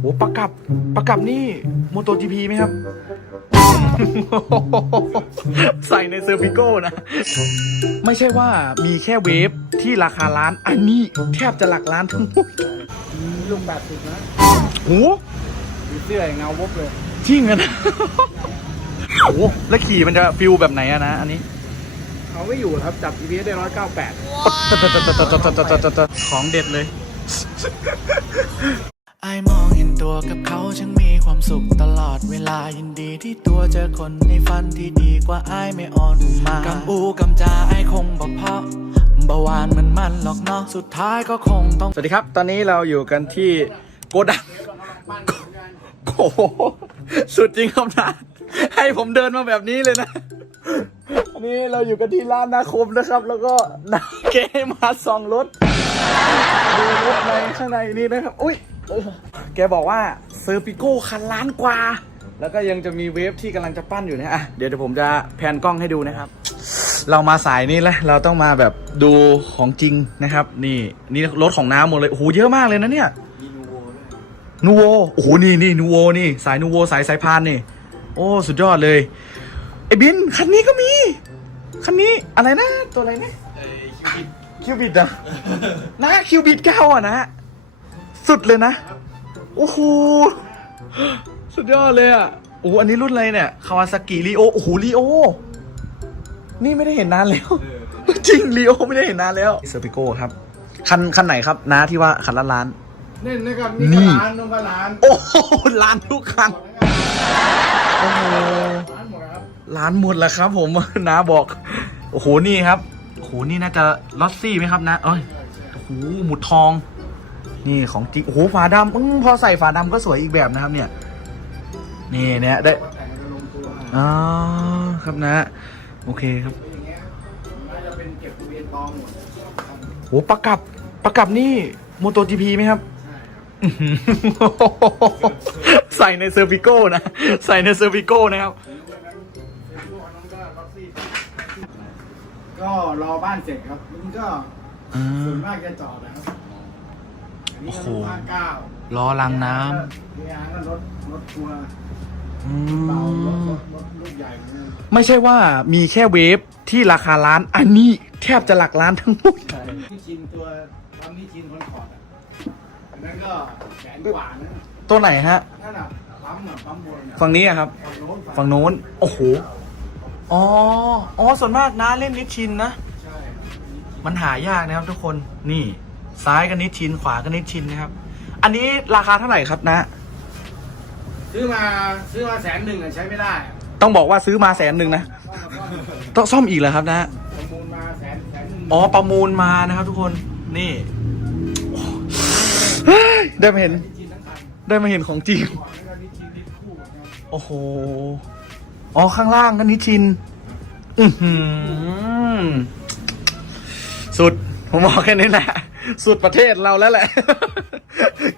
โอ้ประกับประกับนี่โมโต GP ไหมครับ ใส่ในเซอร์พิโก้นะ ไม่ใช่ว่ามีแค่เวฟที่ราคาล้าน อันนี้แทบจะหลักล้านทั้งหมดลูกแปดสิบนะโหมีเสื้อเงาวุบเลยจริงอะนะโอ้แล้วขี่มันจะฟิลแบบไหนอะนะ อันนี้เขาไม่อยู่ครับจับ GPS ได้ร้อยเก้าแปดของเด็ดเลย กับเขาฉันมีความสุขตลอดเวลายินดีที่ตัวเจอคนในฝันที่ดีกว่าไอายไม่อ่อนมากำอูกำจาไอายคงบอกเพราะเบาหวานมันมันหรอกเนาะสุดท้ายก็คงต้อง สวัสดีครับ ตอนนี้เราอยู่กันที่โกดังโอ้โหสุดจริงครับนะ ให้ผมเดินมาแบบนี้เลยนะ อันนี้เราอยู่กันที่ร้านนาคมนะครับ แล้วก็นาเกมาสองรถดูรถในข้างในนี่นะครับ อุ้ย แกบอกว่าเซอร์ปิโก้คันล้านกว่า แล้วก็ยังจะมีเวฟที่กำลังจะปั้นอยู่นะอะเดี๋ยวเดี๋ยวผมจะแพนกล้องให้ดูนะครับ เรามาสายนี้แล้วเราต้องมาแบบดูของจริงนะครับ นี่นี่รถของน้ำหมดเลยโอ้โหเยอะมากเลยนะเนี่ยนูโวโอ้โหนี่นี่นูโวนี่สายนูโวสายสายพานนี่ โอ้สุดยอดเลยไอ้บินคันนี้ก็มีคันนี้อะไรนะตัวอะไรนะคิวบิดอะนะคิวบิดเก้าอะนะ สุดเลยนะ โอ้โห สุดยอดเลยอะ โอ้โหอันนี้รุ่นอะไรเนี่ย คาวาซากิรีโอ โอ้โหรีโอ นี่ไม่ได้เห็นนานแล้ว จริงรีโอไม่ได้เห็นนานแล้วเซอร์ปิโก้ครับ คันคันไหนครับน้าที่ว่าคันละล้านเน่นนะครับนี่นี่ก็ร้านนุ่งก็ร้าน โอ้โหล้านทุกคันโอ้โหร้านหมดครับล้านหมดแล้วครับ ผมน้าบอก โอ้โหนี่ครับโอ้โหนี่น่าจะลอสซี่ไหมครับนะเอ้ยโอ้โหหมุดทอง นี่ของจริงโอ้โหฝาดำอืมพอใส่ฝาดำก็สวยอีกแบบนะครับเนี่ย นี่เนี่ยได้แต่งจะลงตัวอ๋อครับนะ โอเคครับอย่างเงี้ยน่าจะเป็นเก็บทะเบียนตองหมดโอ้ประกับประกับนี่โมโต GP ไหมครับใช่ครับอื้อหือใส่ในเซอร์พิโก้นะ ใส่ในเซอร์พิโก้นะครับก็รอบ้านเสร็จครับมันก็อ่ส่วนามากจะจอดนะครับอันนี้ โอ้โหก็ห้าเก้าล้อรางน้มีอาก็รถรถทัวร์ำอืเบารถมรถรถลูกใหญ่เหมือนกันไม่ใช่ว่ามีแค่เวฟที่ราคาล้าน อันนี้แทบจะหลักล้านทั้งหมดที่ชินตัวทำที่ชินคนขอดอะอันนั้นก็แสนกว่านะตัวไหนฮะนั่นอะปั๊มอะปั๊มบนอะฝั่งนี้อะครับฝั่งโน้นฝั่งโน้น โอ้โห อ๋อ อ๋อ ส่วนมากนะเล่นนิชชินนะใช่มันหายากนะครับทุกคน นี่ ซ้ายก็นิชชินขวาก็นิชชินนะครับ อันนี้ราคาเท่าไหร่ครับนะ ซื้อมาซื้อมาแสนหนึ่งอะใช้ไม่ได้อะต้องบอกว่าซื้อมาแสนหนึ่งนะต้องมาซ่อมต้องซ่อมอีกเหรอครับนะ ประมูลมาแสนแสนหนึ่งอ๋อประมูลมานะครับทุกคนนี่เฮ้ยได้มาเห็นที่ชินทั้งคันได้มาเห็นของจริง ก่อนแล้วก็นิชชินนิชคู่กันครับโอ้โห อ๋อ ข้างล่างก็นิชชิน อือหือ สุด ผมบอกแค่นี้แหละ สุดประเทศเราแล้วแหละ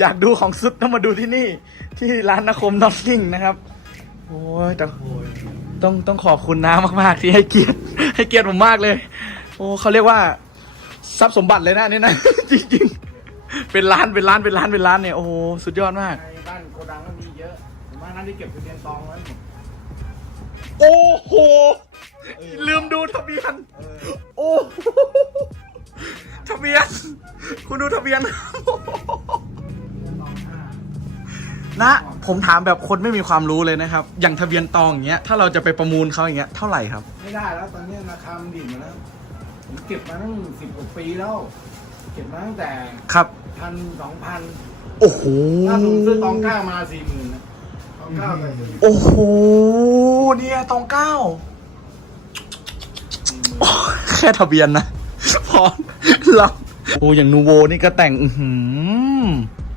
อยากดูของสุดต้องมาดูที่นี่ ที่ร้านนคมนอตติงนะครับ โอ้ยแต่ต้องต้องขอบคุณน้ามาก ๆ ที่ให้เกียรติให้เกียรติผมมากเลย โอ้เขาเรียกว่าทรัพย์สมบัติเลยนะอันนี่นะ จริงๆ เป็นล้านเป็นล้านเป็นล้านเป็นล้านเนี่ยโอ้โหสุดยอดมากในบ้านโกดังก็มีเยอะผมว่านั้นที่เก็บทะเบียนตองไว้หมดโอ้โหลืมดูทะเบียนโดูทะเบียน นะ ผมถามแบบคนไม่มีความรู้เลยนะครับ อย่างทะเบียนตองอย่างเงี้ย ถ้าเราจะไปประมูลเขาอย่างเงี้ย เท่าไหร่ครับ ไม่ได้แล้ว ตอนนี้ราคามันดิ่งมาแล้วผมเก็บมาตั้งสิบกว่าปีแล้ว เก็บมาตั้งแต่ครับ พันสองพันโอ้โห ถ้าผมซื้อตองเก้ามาสี่หมื่นนะตองเก้าแต่สี่โอ้โห เนี่ยตองเก้าโอ้ยแค่ทะเบียนนะ พอเรา โอ้อย่างนูโวนี่ก็แต่ง อือหือ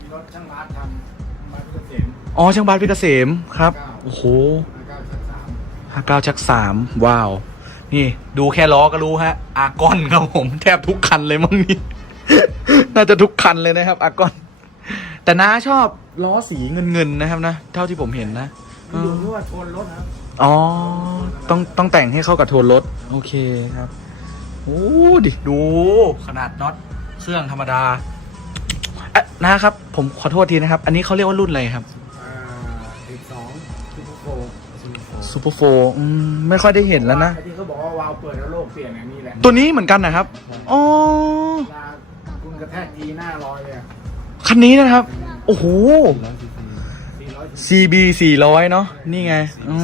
มีรถช่างร้านทำมาเกษมอ๋อช่างบานพิเกษมครับ โอ้โหห้าเก้าชั้นสามห้าเก้าชักสามว้าว นี่ ดูแค่ล้อก็รู้ฮะ อากอนครับผมแทบทุกคันเลยมั้งนี่ น่าจะทุกคันเลยนะครับ อากอน แต่น้าชอบล้อสีเงินเงินๆนะครับนะ เท่าที่ผมเห็นนะ มันอยู่ที่ว่าโทนรถนะครับอ๋อ ต้องต้องแต่งให้เข้ากับโทนรถ โอเคครับ โอ้ดิ ดู ขนาดน็อต เครื่องธรรมดาอะนะครับ ผมขอโทษทีนะครับ อันนี้เขาเรียกว่ารุ่นอะไรครับอ่าสิบสองสิบโฟซูเปอร์โฟอืมไม่ค่อยได้เห็นแล้วนะไอ้ที่เขาบอกว่าวาล์วเปิดแล้วโลกเปลี่ยนอันนี้แหละตัวนี้เหมือนกันนะครับ อ๋อ เวลาคุณกระแทกทีหน้าลอยเลยอะคันนี้นะครับ โอ้โห สี่ร้อย CB 400 เนาะ นี่ไงอื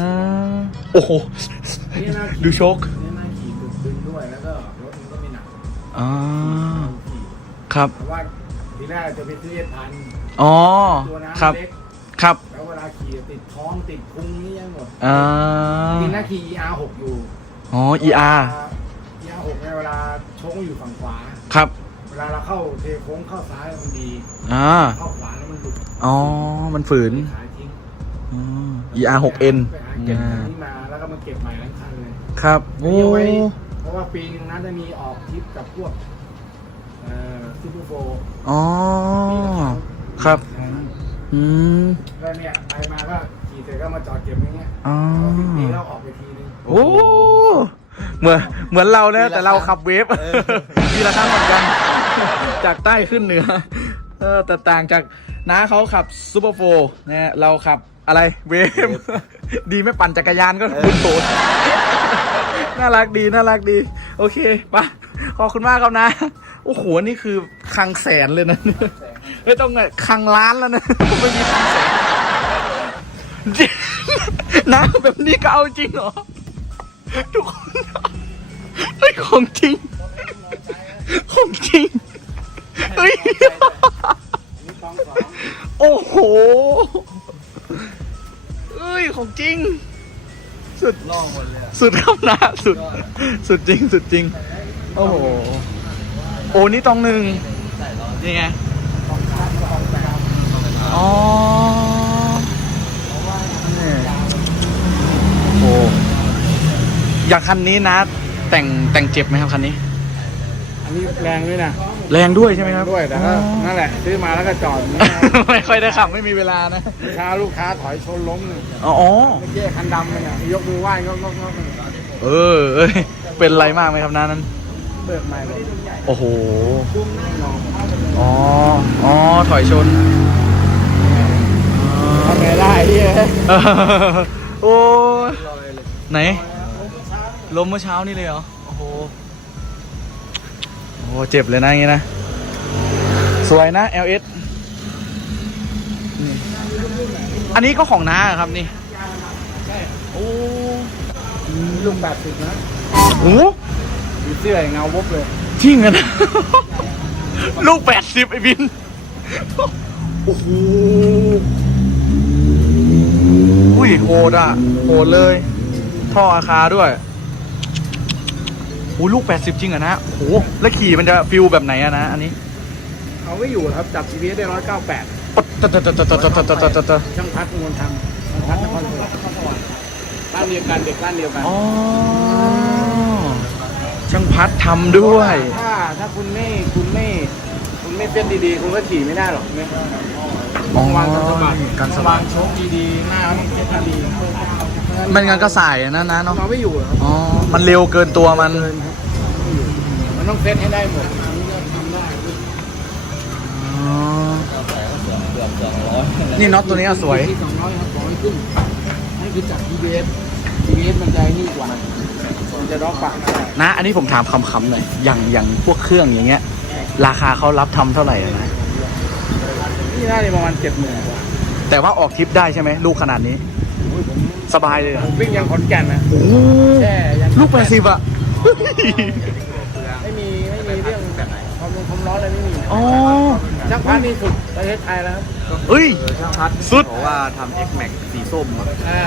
มโอ้โห นี่น่าขี่ดูโชค นี่น่าขี่ดุดึงด้วยแล้วก็รถมันก็ไม่หนักอ่าขี่ ครับเพราะว่าทีแรกจะไปซื้อเอพันอ๋อ ตัวน้ำครับเล็กครับ แล้วเวลาขี่ติดท้องติดพุงนี่ยังหมดอ่าจริงๆนะขี่ ER6 อยู่อ๋อ ER ER6 เนี่ยเวลาโชงอยู่ฝั่งขวา ครับ เวลาเราเข้าเทโค้งเข้าซ้ายมันดี อ่า เข้าขวาแล้วมันหลุดอ๋อ มันฝืนขายทิ้งอืม ER 6N ไปหาเก็บคันนี้มาแล้วก็มาเก็บใหม่ทั้งคันเลย ครับ โอ้มีไว้เพราะว่าปีนึงนั้นจะมีออกทริปกับพวกเอ่อ ซูเปอร์โฟร์อ๋อ ครับ อืมแล้วเนี่ยไปมาก็ขี่เสร็จก็มาจอดเก็บอย่างเงี้ยอ๋อปีแล้วออกไปทีนึงโอ้เหมือนเหมือนเราเนี่ยแต่เราขับเวฟทีละครั้งเหมือนกัน จากใต้ขึ้นเหนือเออแต่ต่างจากน้าเขาขับซูเปอร์โฟร์นะฮะเราขับอะไรเวฟดีไม่ปั่นจักรยานก็คุณโถน่ารักดีน่ารักดี โอเคไปะขอบคุณมากครับนะ โอ้โหนี่คือคลังแสนเลยนะไม่ต้องไงคลังล้านแล้วนะผมไม่มีคลังแสนนะแบบนี้ก็เอาจริงเหรอ ทุกคนเฮ้ยของจริงของจริงเฮ้ยนี่กองสองโอ้โหเอ้ยของจริง สุดล่องหมดเลยสุดครับนะสุด สุดจริง สุดจริง โอ้โห โอ้นี่ตองหนึ่งนี่ไงอ๋อนี่โอ้อย่างคันนี้นะ แต่งแต่งเจ็บไหมครับคันนี้ อันนี้แรงด้วยนะแรงด้วยใช่ไหมครับด้วยแต่ก็อ๋อนั่นแหละซื้อมาแล้วก็จอดอย่างนี้ไม่ค่อยได้ขับไม่มีเวลานะลูกค้าลูกค้าถอยชนล้มเลยอ๋ออ๋อเมื่อกี้คันดำเลยเนี่ยยกมือไหว้ก็ก็ก็เออเอ้ยเป็นไรมากไหมครับน้านั้น เบิกใหม่เลยโอ้โห อ๋อ อ๋อ ถอยชนทำไงได้เฮียเออโอ้ยไหนลมเมื่อเช้านี่เลยเหรอ โอ้โห โอ้โหเจ็บเลยนะอย่างงี้นะ สวยนะ LS นี่อันนี้ก็ของน้าเหรอครับนี่ ใช่ โอ้ลุงแบบสิบนะโห มีเสื้อเงาวุบเลยจริงอะนะ ลูกแปดสิบไอ้บิน โอ้โหอุ้ยโหดอะโหดเลย ท่ออาคาด้วยโอ้ลูกแปดสิบจริงอะนะโอ้โหแล้วขี่มันจะฟิลแบบไหนอะนะ อันนี้เอาไม่อยู่ครับจับ GPS ได้ร้อยเก้าแปดตะตะตะตะตะตะตะตะตะตะช่างพัดมวลทำช่างพัดนครสวรรค์บ้านเดียวกันเด็กบ้านเดียวกันอ๋อ ช่างพัดทำด้วย ถ้าถ้าคุณไม่คุณไม่คุณไม่เส้นดีๆ คุณก็ขี่ไม่ได้หรอกเนี่ยอ๋อวางกันสะบัดการสะบัด วางโชคดีๆ หน้าต้องเส้นดีไมันงั้นก็สายอะนะนะเนาะ เราไม่อยู่หรอกครับอ๋อ มันเร็วเกินตัวมันเกินครับไม่อยู่มันต้องเซตให้ได้หมดอันนี้ก็ทำได้อ๋อ นี่น็อตตัวนี้อะสวย ที่สองร้อยครับขอให้ขึ้นให้คือจับ GPS GPS มันจะนี่กว่ามัน จะล็อกปากได้นะ อันนี้ผมถามคำๆหน่อย อย่างอย่างพวกเครื่องอย่างเงี้ย ราคาเขารับทำเท่าไหร่อะนะ นี่น่าจะประมาณเจ็ดหมื่นกว่าแต่ว่าออกทริปได้ใช่ไหมลูกขนาดนี้โอ้ยผมสบายเลยเหรผอมวิ่งยังขอนแก่นนะโอ้โหแช่ยังลูกแปดสิบอะไม่มีไม่มีเรื่องแบบไหนความร้อนความร้อนอะไรไม่มีอ๋อช่างพัดนี่สุดประเทศไทยแล้วครับเอ้ย ช่างพัดสุด บอกว่าทำ X Max สีส้มครับ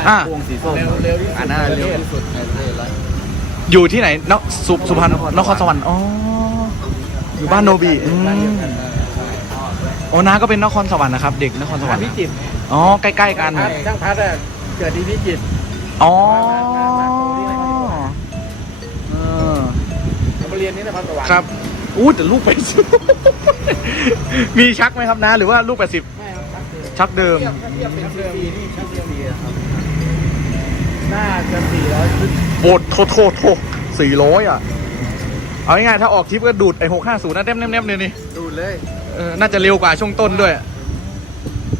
อะพวงสีส้มเร็วเร็วที่สุดอันนั้นในประเร็วเทศที่สุดในประเทศแล้ว อยู่ที่ไหนนสุสุพรรณนครสวรรค์อ๋ออยู่บ้านโนบีอืมบ้านเดียวกันโอ้น้าก็เป็นนครสวรรค์นะครับ เด็กนครสวรรค์พิจิตรอ๋อใกล้ๆกันพัดช่างพัดอะเกิดที่พิจิตรอ๋อเออเขามาเรียนนี่นครสวรรค์ครับอู้แต่ลูกแปดสิบมีชักไหมครับนะ หรือว่าลูกแปดสิบไม่ครับชักเดิมชักเดิมเทียบถ้าเทียบเป็นซีรีนี่ชักเดิมดีครับ น่าจะสี่ร้อยขึ้นโบดโทโทโทสี่ร้อยอะ เอาง่ายๆถ้าออกทริปก็ดูดไอ้หกห้าศูนย์นะเต็มเต็มเต็มเลยนี่ดูดเลยเออน่าจะเร็วกว่าช่วงต้นด้วย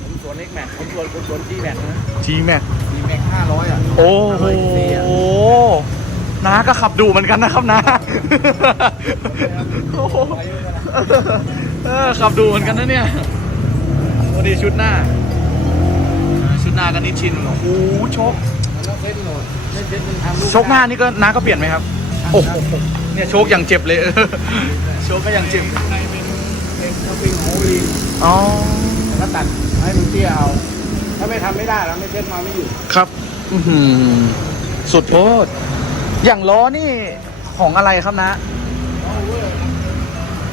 ผมสวน X Max ผมสวนผมสวน G Max นะ G Max G Max 500อะโอ้โห500อะน้าก็ขับดูเหมือนกันนะครับนะโอ้โหเออขับดูเหมือนกันนะเนี่ยพอดีชุดหน้าอ่าชุดหน้ากันนิชชินโอ้โหโชคมันต้องเซ็ตโหลดไม่เซ็ตมันทำลูกโชคหน้านี่ก็น้าก็เปลี่ยนไหมครับ โอ้โหเนี่ยโชคอย่างเจ็บเลยเออโชคก็ยังเจ็บในเป็นเป็นสปริงโฮลีนอ๋อแล้วตัดให้มันเตี้ยเอา ถ้าไม่ทำไม่ได้แล้วไม่เซ็ตมาไม่อยู่ครับอื้อหือสุดโพดอย่างล้อนี่ของอะไรครับนะ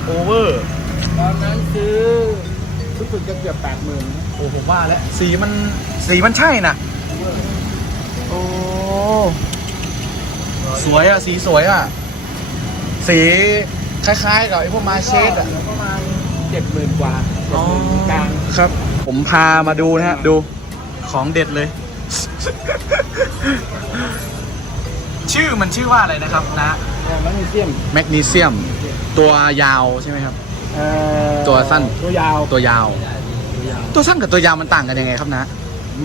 โอเวอร์ตอนนั้นซื้อรู้สึกจะเกือบแปดหมื่นโอ้ผมว่าแล้วสีมันสีมันใช่นะ โอ้ สวยอะ สีสวยอะ สีคล้ายๆกับไอ้พวกมาเชสอะ ประมาณเจ็ดหมื่นกว่าเจ็ดหมื่นกลางครับ ผมพามาดูนะฮะ ดูของเด็ดเลย ชื่อมันชื่อว่าอะไรนะครับนะแมกนีเซียมแมกนีเซียม ตัวยาวใช่ไหมครับ เอ่อตัวสั้น ตัวยาวตัวยาว ตัวยาว ตัวสั้นกับตัวยาวมันต่างกันยังไงครับนะ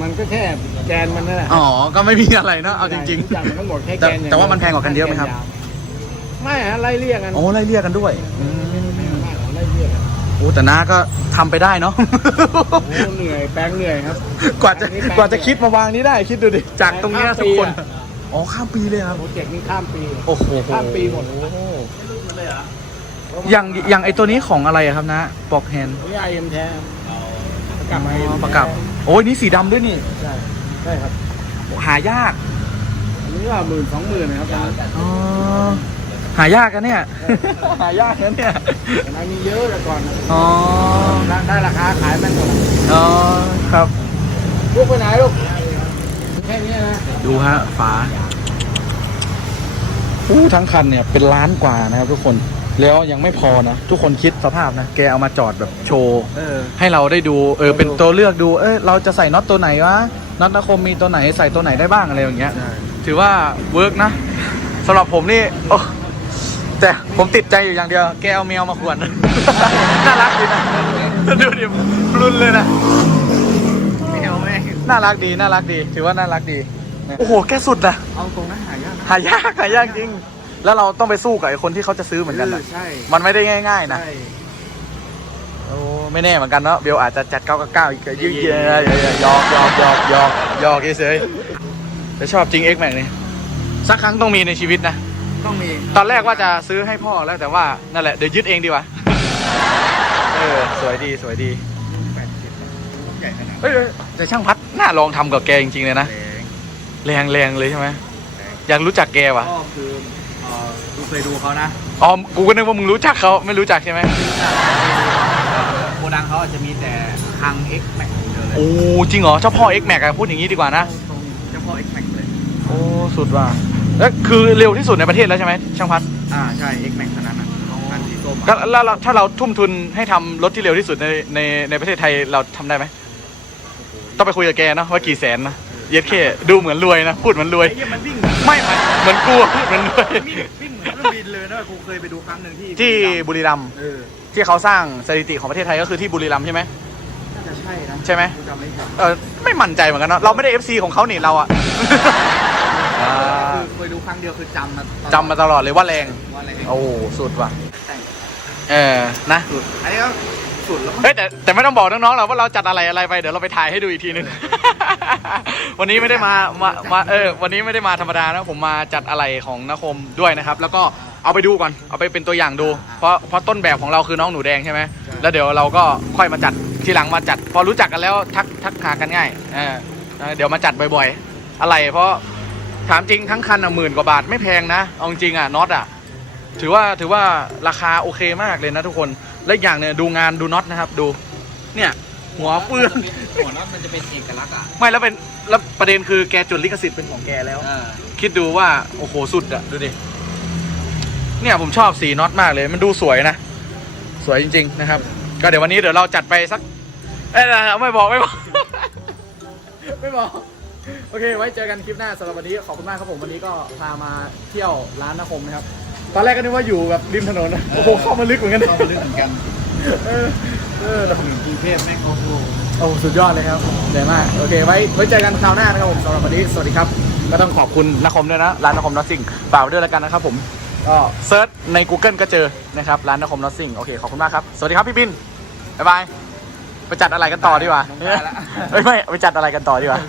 มันก็แค่แกนมันนั่นแหละอ๋อ ก็ไม่มีอะไรเนอะเอาจริงทุกอย่างมันทั้งหมดแค่แต่แกนอย่งแต่ว่ามันแพงกว่ากันเยอะไหมครับ ไม่ฮะไล่เรียกกันๆโอ้ไล่เรียกกันด้วยอืมไม่ไม่ไล่เรียกกันโอ้แต่น้าก็ทำไปได้เนาะ โอ้ เหนื่อยแปลงเหนื่อยครับ กว่าจะอันนี้แปลงกว่าจะคิดมาวางนี้ได้คิดดูดิ จากตรงเนี้ยข้ามทุกคนปีอะ อ๋อข้ามปีเลยครับ โปรเจกต์นี้ข้ามปี โอ้โหข้ามปีหมด อย่างอย่างไอตัวนี้ของอะไรอะครับนะปอกแฮนด์วิไอเอ็มแท้ประกับประกับ โอ้ยนี่สีดำด้วยนี่ ใช่ใช่ครับหายาก อันนี้ว่าหมื่นสองหมื่นนะครับอ๋อ หายากกันเนี่ย หายากนะเนี่ยแต่นั้นมีเยอะแต่ก่อนอ๋อได้ราคาขายแม่งหมดอ๋อครับ ลูกไปไหนลูก แค่นี้นะ ดูฮะฝาอู้ทั้งคันเนี่ยเป็นล้านกว่านะครับทุกคน แล้วยังไม่พอนะ ทุกคนคิดสภาพนะ แกเอามาจอดแบบโชว์ เออ ให้เราได้ดูเออเป็นตัวเลือกดูเออเราจะใส่น็อตตัวไหนวะน็อตนคมมีตัวไหนใส่ตัวไหนได้บ้างอะไรอย่างเงี้ย ใช่ ถือว่าเวิร์กนะสำหรับผมนี่โอ้แต่ผมติดใจอยู่อย่างเดียว แกเอาแมวมาขวน น่ารักดีนะดูดิรุนเลยนะ ไม่เอาแม่งน่ารักดีน่ารักดี ถือว่าน่ารักดีนะโอ้โห แกสุดนะเอาตรงนั้นหายากนะ หายากหายากจริง แล้วเราต้องไปสู้กับไอ้คนที่เขาจะซื้อเหมือนกันนะใช่มันไม่ได้ง่าย ๆ นะใช่โอ้ไม่แน่เหมือนกันเนาะเบลอาจจะจัดเก้ากับเก้าอีกยืดเยอะยอกยอกยอกยอกยอกเฉยๆแต่ชอบจริง X Max นี่สักครั้งต้องมีในชีวิตนะ ต้องมีตอนแรกว่าจะซื้อให้พ่อแล้วแต่ว่านั่นแหละเดี๋ยวยึดเองดีกว่าเออสวยดีสวยดีแปดสิบใหญ่ขนาดเอ้ยแต่ช่างพัดน่าลองทำกับแกจริงๆเลยนะแรงแรงแรงเลยใช่ไหมอยากรู้จักแกว่ะก็คือเอ่อกูเคยดูเขานะอ๋อกูก็นึกว่ามึงรู้จักเขาไม่รู้จักใช่ไหมโกดังเขาอาจจะมีแต่คัง X Max อย่างเดียวเลยโอ้จริงเหรอเจ้าพ่อ X Max อะพูดอย่างนี้ดีกว่านะตรงเฉพาะ X Max เลย โอ้สุดว่ะแล้วคือเร็วที่สุดในประเทศแล้วใช่ไหมช่างพัดอ่าใช่ X Max เท่านั้นนะคันสีส้มแล้วอะแล้วเราถ้าเราทุ่มทุนให้ทำรถที่เร็วที่สุดในในในประเทศไทยเราทำได้ไหมต้องไปคุยกับแกเนอะว่ากี่แสนนะเย็ดเคดูเหมือนรวยนะพูดเหมือนรวย ไอ้เหี้ยมันวิ่ง ไม่ไม่เหมือนกลัวพูดเหมือนรวยวิ่งเหมือนเครื่องบินเลยนะกูเคยไปดูครั้งหนึ่งที่ที่บุรีรัมย์เออที่เขาสร้างสถิติของประเทศไทยก็คือที่บุรีรัมย์ใช่ไหมน่าจะใช่นะใช่ไหมกูจำไม่ผิดเออไม่มั่นใจเหมือนกันเนาะเราไม่ได้ FC ของเขานี่เราอะ อ่า คือเคยดูครั้งเดียวคือจำมาตลอดจำมาตลอดเลยว่าแรง ว่าอะไรโอ้สุดว่ะเออนะสุดอันนี้ก็สุดแล้วมั้งเฮ้ยแต่แต่ไม่ต้องบอกน้องๆหรอกว่าเราจัดอะไรอะไรไปเดี๋ยวเราไปถ่ายให้ดูอีกทีนึง วันนี้ไม่ได้มามามาเออวันนี้ไม่ได้มาธรรมดานะผมมาจัดอะไรของนคมด้วยนะครับ แล้วก็เอาไปดูก่อนเอาไปเป็นตัวอย่างดู เพราะเพราะต้นแบบของเราคือน้องหนูแดงใช่ไหมแล้วเดี๋ยวเราก็ค่อยมาจัดทีหลังมาจัด พอรู้จักกันแล้วทักทักหากันง่ายเออเดี๋ยวมาจัดบ่อยๆ อะไร เพราะถามจริงทั้งคันอะหมื่นกว่าบาทไม่แพงนะเอาจริงอะน็อตอะถือว่าถือว่าราคาโอเคมากเลยนะทุกคนและอีกอย่างเนี่ยดูงานดูน็อตนะครับดูเนี่ย หัวเฟืองหัวน็อตมันจะเป็นเอกลักษณ์อะไม่แล้วเป็นแล้วประเด็นคือแกจดลิขสิทธิ์เป็นของแกแล้ว เออคิดดูว่า โอ้โห สุดอะดูดิ เนี่ยผมชอบสีน็อตมากเลย มันดูสวยนะ สวยจริง ๆ นะครับ ก็เดี๋ยววันนี้เดี๋ยวเราจัดไปสัก เอ้ยไม่บอก ไม่บอก ไม่บอก โอเค ไว้เจอกันคลิปหน้าสำหรับวันนี้ ขอบคุณมากครับผมวันนี้ก็พามาเที่ยวร้านนคมนะครับ ตอนแรกก็นึกว่าอยู่แบบริมถนนนะโอ้โหเข้ามาลึกเหมือนกันเข้ามาลึกเหมือนกัน เออ เออเราถึงกรุงเทพแม่งโอ้โหโอ้สุดยอดเลยครับใหญ่มาก โอเค ไว้ไว้เจอกันคราวหน้านะครับผมสำหรับวันนี้ สวัสดีครับ ก็ต้องขอบคุณนคมด้วยนะ ร้านนคมนอสซิ่งฝากไว้ด้วยแล้วกันนะครับผม ก็เซิร์ชใน Google ก็เจอนะครับ ร้านนคมนอสซิ่งโอเค ขอบคุณมากครับ สวัสดีครับพี่บิน บ๊ายบาย ไปจัดอะไรกันต่อดีกว่าน้องได้ละเอ้ยไม่ไปจัดอะไรกันต่อดีกว่า